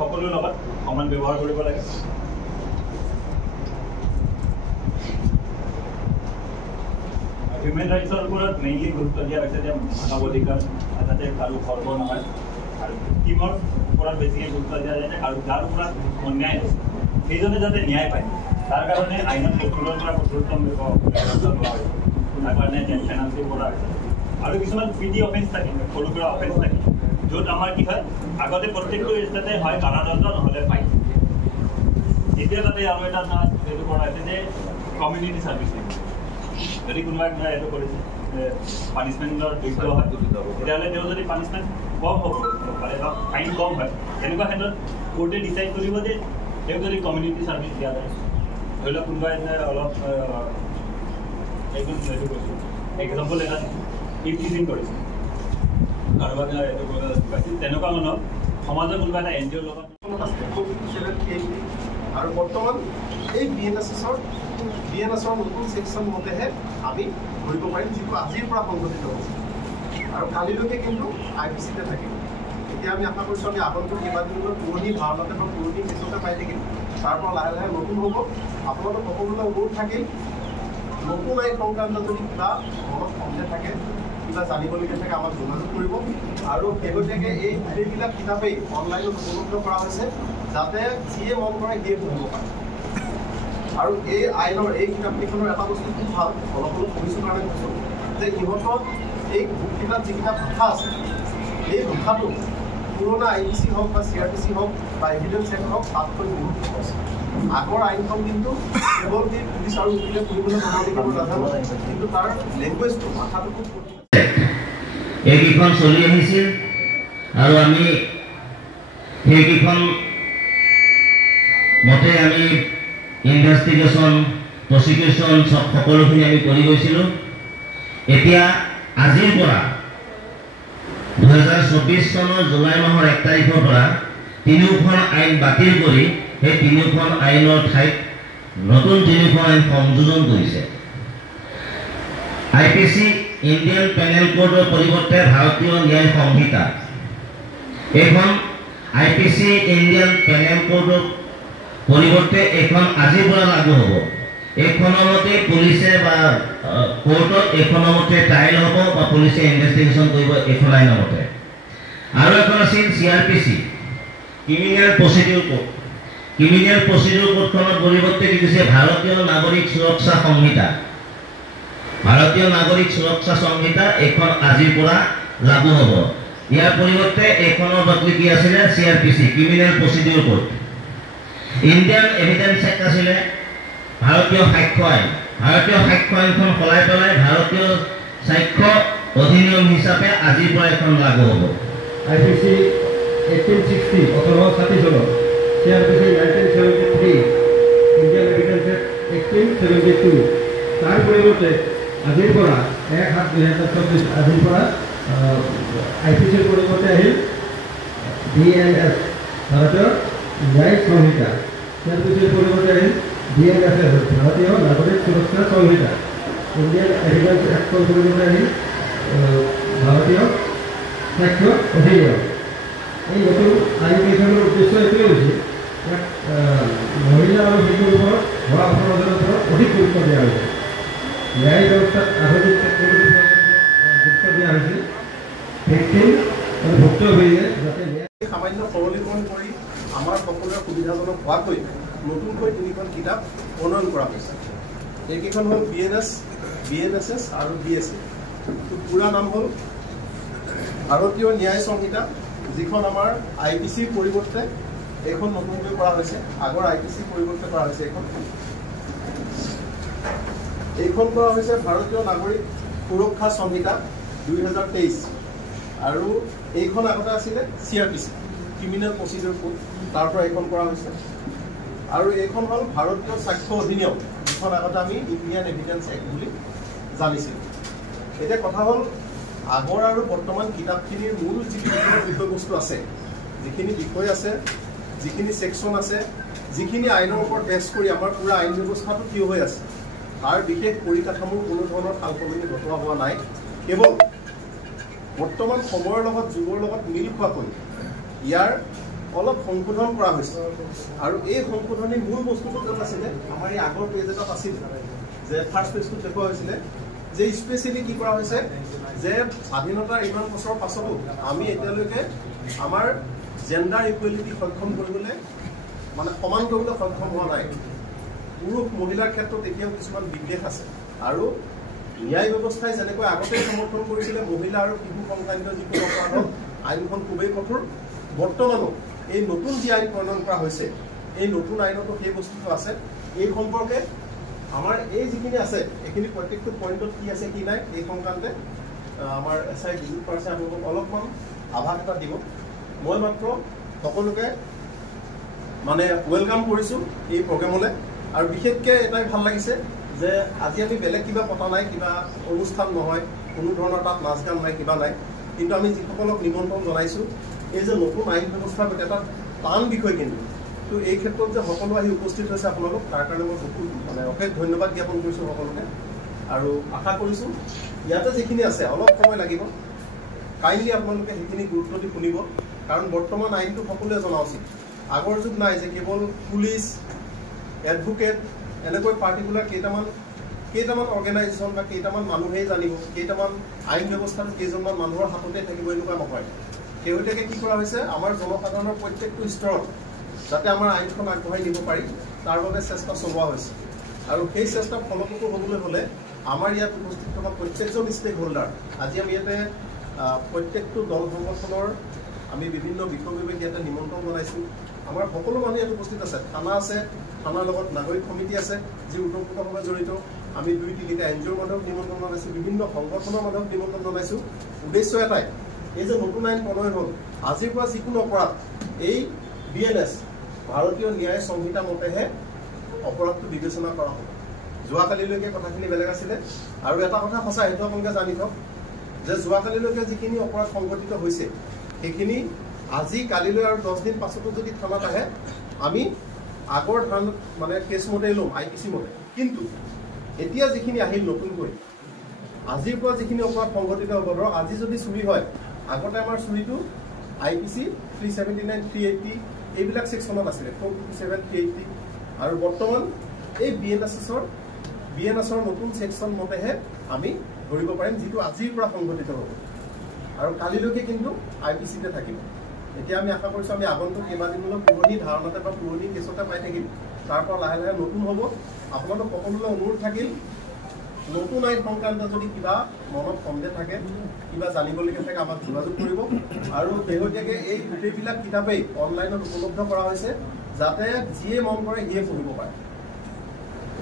সকলোৰ লগত সমান ব্যৱহাৰ কৰিব লাগে। হিউমেন ৰাইটছৰ ওপৰত মেইনলি গুৰুত্ব দিয়া হৈছে যে মানৱ অধিকাৰ যাতে কাৰো খৰ্ব নহয় আৰু টিমৰ ওপৰত বেছিকৈ গুৰুত্ব দিয়া যায় আৰু যাৰ ওপৰত অন্যায় হৈছে সেইজনে যাতে ন্যায় পায় তাৰ কাৰণে আইনত কঠোৰৰ পৰা কঠোৰতম ব্যৱস্থা লোৱা হৈছে। তাৰ কাৰণে পেনাল্টি কৰা হৈছে আৰু কিছুমান পিডি অফেন্স থাকে, সৰু সুৰা অফেন্স থাকে, য'ত আমাৰ কি হয় আগতে প্ৰত্যেকটো ষ্টেটে হয় কাৰাদণ্ড নহ'লে ফাইন। এতিয়া তাতে আৰু এটা এইটো কৰা হৈছে যে কমিউনিটি ছাৰ্ভিচ যদি কোনোবাই এইটো কৰিছে পানিছমেণ্টৰ যোগ্য হয় তেতিয়াহ'লে তেওঁ যদি পানিছমেণ্ট কম হ'ব পাৰে বা ফাইন কম হয় তেনেকুৱা ক্ষেত্ৰত কোৰ্টে ডিচাইড কৰিব যে তেওঁক যদি কমিউনিটি ছাৰ্ভিচ দিয়া যায়। ধৰি লওক কোনোবাই অলপ এইটো কৰিছোঁ এক্সাম্পল এটা ইফটিজিং কৰিছে কাৰোবাক এইটো পাইছিল তেনেকুৱা মানুহক সমাজৰ কোনোবা এটা এন জি অ'ৰ লগত আৰু বৰ্তমান এই BNSSৰ নতুন ছেকশ্যন মতেহে আমি ধৰিব পাৰিম যিটো আজিৰ পৰা সংঘটিত হৈছে আৰু কালিলৈকে কিন্তু IPCতে থাকিব। এতিয়া আমি আশা কৰিছোঁ আমি আগন্তুক কেইবাদিনৰ পুৰণি ধাৰণাতে বা পুৰণি কেছতে পাই থাকিম, তাৰ পৰা লাহে লাহে নতুন হ'ব। আপোনালোক সকলোলৈ অনুৰোধ থাকিল নতুন আইন সংক্ৰান্ত যদি কিবা মনত সন্দেহ থাকে কিবা জানিবলগীয়া থাকে আমাক যোগাযোগ কৰিব আৰু শেহতীয়াকৈ এই গোটেইবিলাক কিতাপেই অনলাইনত উপলব্ধ কৰা হৈছে যাতে যিয়ে মন কৰে সিয়ে পঢ়িব পাৰে। আৰু এই আইনৰ এই কিতাপকেইখনৰ এটা বস্তু খুব ভাল অলপ অলপ পঢ়িছোঁ কাৰণে কৈছোঁ যে ইহঁতৰ এই কিতাপ যিকেইটা ভাষা আছে এই ভাষাটো পুৰণা IPC হওক বা CRPC হওক বা এভিডেন্স এক্ট হওক তাতকৈ বহুত সহজ। আগৰ আইনখন কিন্তু কেৱল সেই পুলিচ আৰু উকিলে পঢ়িবলৈ নাজানো কিন্তু তাৰ লেংগুৱেজটো ভাষাটো খুব কঠিন। এইকেইখন চলি আহিছিল আৰু আমি সেইকেইখন মতে আমি ইনভেষ্টিগেশ্যন প্ৰচিকিউশ্যন সকলোখিনি আমি কৰি গৈছিলোঁ। এতিয়া আজিৰ পৰা 2024 চনৰ জুলাই মাহৰ 1 তাৰিখৰ পৰা 3খন আইন বাতিল কৰি সেই 3খন আইনৰ ঠাইত নতুন 3খন আইন সংযোজন কৰিছে। IPC ইণ্ডিয়ান পেনেল কোডৰ পৰিৱৰ্তে ভাৰতীয় ন্যায় সংহিতা, এইখন IPC ইণ্ডিয়ান পেনেল কোডৰ পৰিৱৰ্তে এইখন আজিৰ পৰা লাগু হ'ব। এইখনৰ মতে পুলিচে বা কোৰ্টত এইখনৰ মতে ট্ৰায়েল হ'ব বা পুলিচে ইনভেষ্টিগেশ্যন কৰিব এইখন আইনৰ মতে। আৰু এখন আছিল CRPC criminal procedure code. Criminal procedure কোডখনৰ পৰিৱৰ্তে কি কৈছে ভাৰতীয় নাগৰিক সুৰক্ষা সংহিতা। ভাৰতীয় নাগৰিক সুৰক্ষা সংহিতা এইখন আজিৰ পৰা লাগু হ'ব। ইয়াৰ পৰিৱৰ্তে এইখনৰ বদলি কি আছিলে CRPC criminal procedure code. Indian evidence act আছিলে ভাৰতীয় সাক্ষ্য আইন। ভাৰতীয় সাক্ষ্য আইনখন সলাই পেলাই ভাৰতীয় সাক্ষ্য অধিনিয়ম হিচাপে আজিৰ পৰা এখন লাগু হ'ব। IPC 1860 1860 চনত, CRPC 1973, ইণ্ডিয়ান এভিডেন্স এক্ট 1872। তাৰ পৰিৱৰ্তে আজিৰ পৰা 1/7/2024 আজিৰ পৰা IPCৰ পৰিৱৰ্তে আহিল BNS ভাৰতীয় ন্যায়িক সংহিতা। CRPCৰ পৰিৱৰ্তে আহিল BNSS ভাৰতীয় নাগৰিক সুৰক্ষা সংহিতা। ইণ্ডিয়ান এভিডেন্স এক্টৰ পৰিৱৰ্তে আহিল ভাৰতীয় সাক্ষ্য অধিনিয়ম। এই নতুন আইনকেইখনৰ উদ্দেশ্য এইটোৱে হৈছে ইয়াত মহিলা আৰু শিশুৰ ওপৰত হোৱা অপৰাধৰ ওপৰত অধিক গুৰুত্ব দিয়া হৈছে। ন্যায় ব্যৱস্থাত আধুনিক টেকনলজি গুৰুত্ব দিয়া হৈছে। ভেকচিন আৰু ভুক্তভোগীয়ে যাতে সামান্য সৰলীকৰণ কৰি আমাৰ সকলোৰে সুবিধাজনক হোৱাকৈ নতুনকৈ 3খন কিতাপ প্ৰণয়ন কৰা হৈছে। এইকেইখন হ'ল BNS, BNSS আৰু BSA। পুৰা নাম হ'ল ভাৰতীয় ন্যায় সংহিতা, যিখন আমাৰ IPCৰ পৰিৱৰ্তে এইখন নতুনকৈ কৰা হৈছে। আগৰ IPCৰ পৰিৱৰ্তে কৰা হৈছে এইখন কৰা হৈছে ভাৰতীয় নাগৰিক সুৰক্ষা সংহিতা 2023 আৰু এইখন আগতে আছিলে CRPC ক্ৰিমিনেল প্ৰচিডিউৰ কোড, তাৰ পৰা এইখন কৰা হৈছে। আৰু এইখন হ'ল ভাৰতীয় সাক্ষ্য অধিনিয়ম, যিখন আগতে আমি ইণ্ডিয়ান এভিডেন্স এক্ট বুলি জানিছিলোঁ। এতিয়া কথা হ'ল আগৰ আৰু বৰ্তমান কিতাপখিনিৰ মূল যিখিনি বিষয়বস্তু আছে, যিখিনি বিষয় আছে, যিখিনি ছেকশ্যন আছে, যিখিনি আইনৰ ওপৰত বেছ কৰি আমাৰ পুৰা আইন ব্যৱস্থাটো থিয় হৈ আছে, তাৰ বিশেষ পৰিকাঠামোৰ কোনো ধৰণৰ সাল সলনি ঘটোৱা হোৱা নাই। কেৱল বৰ্তমান সময়ৰ লগত যুগৰ লগত মিল খোৱাকৈ ইয়াৰ অলপ সংশোধন কৰা হৈছে আৰু এই সংশোধনীৰ মূল বস্তুটো য'ত আছিলে আমাৰ এই আগৰ পেজ এটাত আছিল যে ফাৰ্ষ্ট পেজটোত দেখুওৱা হৈছিলে যে স্পেচিয়েলি কি কৰা হৈছে যে স্বাধীনতাৰ ইমান বছৰৰ পাছতো আমি এতিয়ালৈকে আমাৰ জেণ্ডাৰ ইকুৱেলিটি সক্ষম কৰিবলৈ মানে সমান কৰিবলৈ সক্ষম হোৱা নাই। পুৰুষ মহিলাৰ ক্ষেত্ৰত এতিয়াও কিছুমান বিদ্বেষ আছে আৰু ন্যায় ব্যৱস্থাই যেনেকৈ আগতে সমৰ্থন কৰিছিলে মহিলা আৰু শিশু সংক্ৰান্ত যিকোনো অপৰাধত আইনখন খুবেই কঠোৰ, বৰ্তমানো এই নতুন যি আইন প্ৰণয়ন কৰা হৈছে এই নতুন আইনতো সেই বস্তুটো আছে। এই সম্পৰ্কে আমাৰ এই যিখিনি আছে এইখিনি প্ৰত্যেকটো পইণ্টত কি আছে কি নাই এই সংক্ৰান্তে আমাৰ SI বিজু পাৰ্চে আপোনালোকক অলপমান আভাস এটা দিব। মই মাত্ৰ সকলোকে মানে ৱেলকাম কৰিছোঁ এই প্ৰগ্ৰেমলৈ আৰু বিশেষকৈ এটাই ভাল লাগিছে যে আজি আমি বেলেগ কিবা পতা নাই, কিবা অনুষ্ঠান নহয়, কোনো ধৰণৰ তাত নাচ গান নাই, কিবা নাই, কিন্তু আমি যিসকলক নিমন্ত্ৰণ জনাইছোঁ এই যে নতুন আইন ব্যৱস্থাৰ প্ৰতি এটা টান বিষয় কিন্তু তো এই ক্ষেত্ৰত যে সকলো আহি উপস্থিত হৈছে আপোনালোক তাৰ কাৰণে মই বহুত মানে অশেষ ধন্যবাদ জ্ঞাপন কৰিছোঁ সকলোকে আৰু আশা কৰিছোঁ ইয়াতে যিখিনি আছে অলপ সময় লাগিব কাইণ্ডলি আপোনালোকে সেইখিনি গুৰুত্ব দি শুনিব কাৰণ বৰ্তমান আইনটো সকলোৱে জনা উচিত। আগৰ যুগ নাই যে কেৱল পুলিচ এডভোকেট এনেকৈ পাৰ্টিকুলাৰ কেইটামান অৰ্গেনাইজেশ্যন বা কেইটামান মানুহেই জানিব, কেইটামান আইন ব্যৱস্থাটো কেইজনমান মানুহৰ হাততে থাকিব এনেকুৱা নহয়। শেহতীয়াকৈ কি কৰা হৈছে আমাৰ জনসাধাৰণৰ প্ৰত্যেকটো স্তৰত যাতে আমাৰ আইনখন আগবঢ়াই নিব পাৰি তাৰ বাবে চেষ্টা চলোৱা হৈছে আৰু সেই চেষ্টা ফলপ্ৰসূ হ'বলৈ হ'লে আমাৰ ইয়াত উপস্থিত থকা প্ৰত্যেকজন ষ্টেক হোল্ডাৰ আজি আমি ইয়াতে প্ৰত্যেকটো দল সংগঠনৰ আমি বিভিন্ন বিষয়ববীয়াক ইয়াতে নিমন্ত্ৰণ জনাইছোঁ। আমাৰ সকলো মানুহ ইয়াত উপস্থিত আছে, থানা আছে, থানাৰ লগত নাগৰিক সমিতি আছে যি ওতঃপ্ৰোতভাৱে জড়িত, আমি 2-3টা NGOৰ মানুহক নিমন্ত্ৰণ জনাইছোঁ, বিভিন্ন সংগঠনৰ মানুহক নিমন্ত্ৰণ জনাইছোঁ। উদ্দেশ্য এটাই এই যে নতুন আইন প্ৰণয়ন হ'ল আজিৰ পৰা যিকোনো অপৰাধ এই BNS ভাৰতীয় ন্যায় সংহিতা মতেহে অপৰাধটো বিবেচনা কৰা হ'ব। যোৱাকালিলৈকে কথাখিনি বেলেগ আছিলে আৰু এটা কথা সঁচা সেইটো আপোনালোকে জানি থওক যে যোৱাকালিলৈকে যিখিনি অপৰাধ সংঘটিত হৈছে সেইখিনি আজি কালিলৈ আৰু 10 দিন পাছতো যদি থানাত আহে আমি আগৰ ধান মানে কেছ মতে ল'ম IPC মতে। কিন্তু এতিয়া যিখিনি আহিল নতুনকৈ আজিৰ পৰা যিখিনি অপৰাধ সংঘটিত হ'ব ধৰক আজি যদি চুৰি হয় আগতে আমাৰ চুৰিটো IPC 379 380 এইবিলাক ছেকশ্যনত আছিলে 457 380 আৰু বৰ্তমান এই BNSৰ নতুন ছেকশ্যন মতেহে আমি ধৰিব পাৰিম যিটো আজিৰ পৰা সংঘটিত হ'ব আৰু কালিলৈকে কিন্তু IPCতে থাকিব। এতিয়া আমি আশা কৰিছোঁ আমি আগন্তুক কেইবাদিনলৈ পুৰণি ধাৰণাতে বা পুৰণি কেছতে পাই থাকিম, তাৰ পৰা লাহে লাহে নতুন হ'ব। আপোনালোক সকলোলৈ অনুৰোধ থাকিল নতুন আইন সংক্ৰান্ত যদি কিবা মনত সন্দেহ থাকে কিবা জানিবলগীয়া থাকে আমাক যোগাযোগ কৰিব আৰু শেহতীয়াকৈ এই গোটেইবিলাক কিতাপেই অনলাইনত উপলব্ধ কৰা হৈছে যাতে যিয়ে মন কৰে সিয়ে পঢ়িব পাৰে।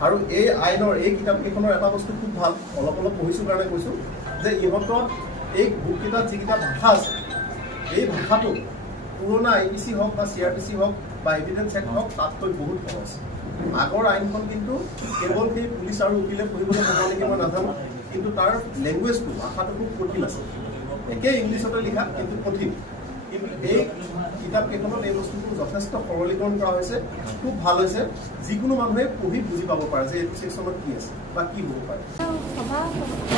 আৰু এই আইনৰ এই কিতাপকেইখনৰ এটা বস্তু খুব ভাল, অলপ পঢ়িছোঁ কাৰণে কৈছোঁ যে ইহঁতৰ এই বুককেইটাত যিকেইটা ভাষা আছে এই ভাষাটো পুৰণা IPC হওক বা CRPC হওক বা এভিডেন্স এক্ট হওক তাতকৈ বহুত সহজ। আগৰ আইনখন কিন্তু কেৱল সেই পুলিচ আৰু উকিলে পঢ়িবলৈ সময় নেকি মই নাজানো, কিন্তু তাৰ লেংগুৱেজটো ভাষাটো খুব কঠিন আছে, একেই ইংলিছতে লিখা কিন্তু কঠিন। কিন্তু এই কিতাপকেইখনত এই বস্তুটো যথেষ্ট সৰলীকৰণ কৰা হৈছে, খুব ভাল হৈছে, যিকোনো মানুহে পঢ়ি বুজি পাব পাৰে যে এইটো ছেকশ্যনত কি আছে বা কি হ'ব পাৰে। সভা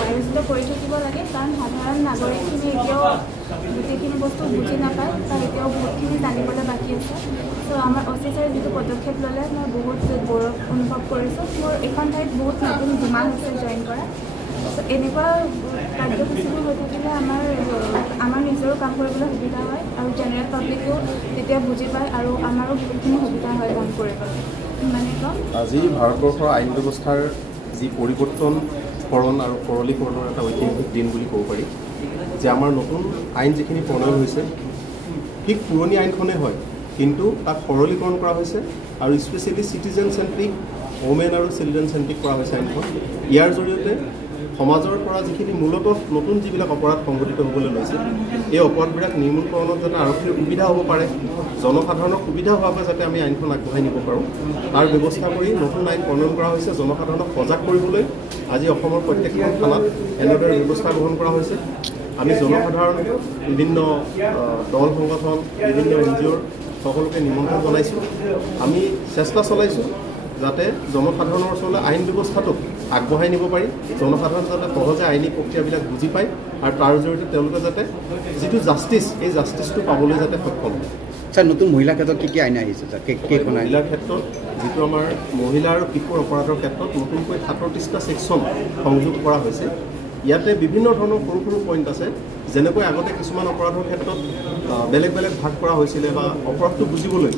আয়োজিত কৰি থাকিব লাগে কাৰণ সাধাৰণ নাগৰিকখিনি এতিয়াও গোটেইখিনি বস্তু বুজি নাপায় বা এতিয়াও বহুতখিনি জানিবলৈ বাকী আছে। ত' আমাৰ OC ছাৰে যিটো পদক্ষেপ ল'লে মই বহুত গৌৰৱ অনুভৱ কৰিছোঁ। মোৰ এইখন ঠাইত বহুত নতুন ডিমাণ্ড হৈছে জইন কৰা। ত' এনেকুৱা কাৰ্যসূচীবোৰ হৈ থাকিলে আমাৰ নিজৰো কাম কৰিবলৈ সুবিধা হয় আৰু জেনেৰেল পাব্লিকেও তেতিয়া বুজি পায় আৰু আমাৰো বহুতখিনি সুবিধা হয় কাম কৰিবলৈ। মানে কম আজি ভাৰতবৰ্ষৰ আইন ব্যৱস্থাৰ যি পৰিৱৰ্তনকৰণ আৰু সৰলীকৰণৰ এটা ঐতিহাসিক দিন বুলি ক'ব পাৰি যে আমাৰ নতুন আইন যিখিনি প্ৰণয়ন হৈছে ঠিক পুৰণি আইনখনেই হয় কিন্তু তাক সৰলীকৰণ কৰা হৈছে আৰু স্পেচিয়েলি চিটিজেন চেণ্ট্ৰিক ওমেন আৰু চিলড্ৰেন চেণ্ট্ৰিক কৰা হৈছে আইনখন। ইয়াৰ জৰিয়তে সমাজৰ পৰা যিখিনি মূলতঃ নতুন যিবিলাক অপৰাধ সংঘটিত হ'বলৈ লৈছে এই অপৰাধবিলাক নিৰ্মূলকৰণত যাতে আৰক্ষীৰ সুবিধা হ'ব পাৰে, জনসাধাৰণৰ সুবিধা হোৱাকৈ যাতে আমি আইনখন আগবঢ়াই নিব পাৰোঁ তাৰ ব্যৱস্থা কৰি নতুন আইন প্ৰণয়ন কৰা হৈছে। জনসাধাৰণক সজাগ কৰিবলৈ আজি অসমৰ প্ৰত্যেকখন থানাত এনেদৰে ব্যৱস্থা গ্ৰহণ কৰা হৈছে। আমি জনসাধাৰণ বিভিন্ন দল সংগঠন বিভিন্ন NGOৰ সকলোকে নিমন্ত্ৰণ জনাইছোঁ। আমি চেষ্টা চলাইছোঁ যাতে জনসাধাৰণৰ ওচৰলৈ আইন ব্যৱস্থাটোক আগবঢ়াই নিব পাৰি, জনসাধাৰণ যাতে সহজে আইনী প্ৰক্ৰিয়াবিলাক বুজি পায় আৰু তাৰ জৰিয়তে তেওঁলোকে যাতে যিটো জাষ্টিছ এই জাষ্টিছটো পাবলৈ যাতে সক্ষম হয়। স্যার নতুন মহিলাৰ ক্ষেত্ৰত কি আইন আহিছে স্যাৰ কেইখন আইন মহিলাৰ ক্ষেত্ৰত যিটো আমাৰ মহিলা আৰু কিশোৰ অপৰাধৰ ক্ষেত্ৰত নতুনকৈ 37টা ছেকশ্যন সংযোগ কৰা হৈছে ইয়াতে বিভিন্ন ধৰণৰ সৰু সৰু পইণ্ট আছে যেনেকৈ আগতে কিছুমান অপৰাধৰ ক্ষেত্ৰত বেলেগ বেলেগ ভাগ কৰা হৈছিলে বা অপৰাধটো বুজিবলৈ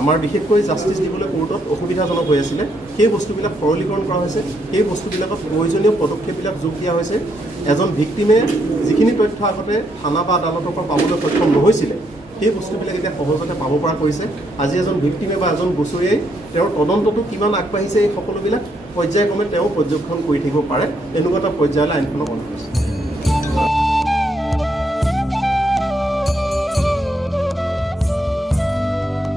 আমাৰ বিশেষকৈ জাষ্টিচ দিবলৈ কোৰ্টত অসুবিধাজনক হৈ আছিলে সেই বস্তুবিলাক সৰলীকৰণ কৰা হৈছে সেই বস্তুবিলাকত প্ৰয়োজনীয় পদক্ষেপবিলাক যোগ দিয়া হৈছে এজন ভিক্টিমে যিখিনি তথ্য আগতে থানা বা আদালতৰ পৰা পাবলৈ সক্ষম নহৈছিলে সেই বস্তুবিলাক এতিয়া সহজতে পাব পৰা কৰিছে আজি এজন ভিক্টিমে বা এজন গোচৰীয়াই তেওঁৰ তদন্তটো কিমান আগবাঢ়িছে এই সকলোবিলাক পৰ্যায়ক্ৰমে তেওঁ পৰ্যবেক্ষণ কৰি থাকিব পাৰে এনেকুৱা এটা পৰ্যায়লৈ আইনখনক অনা হৈছে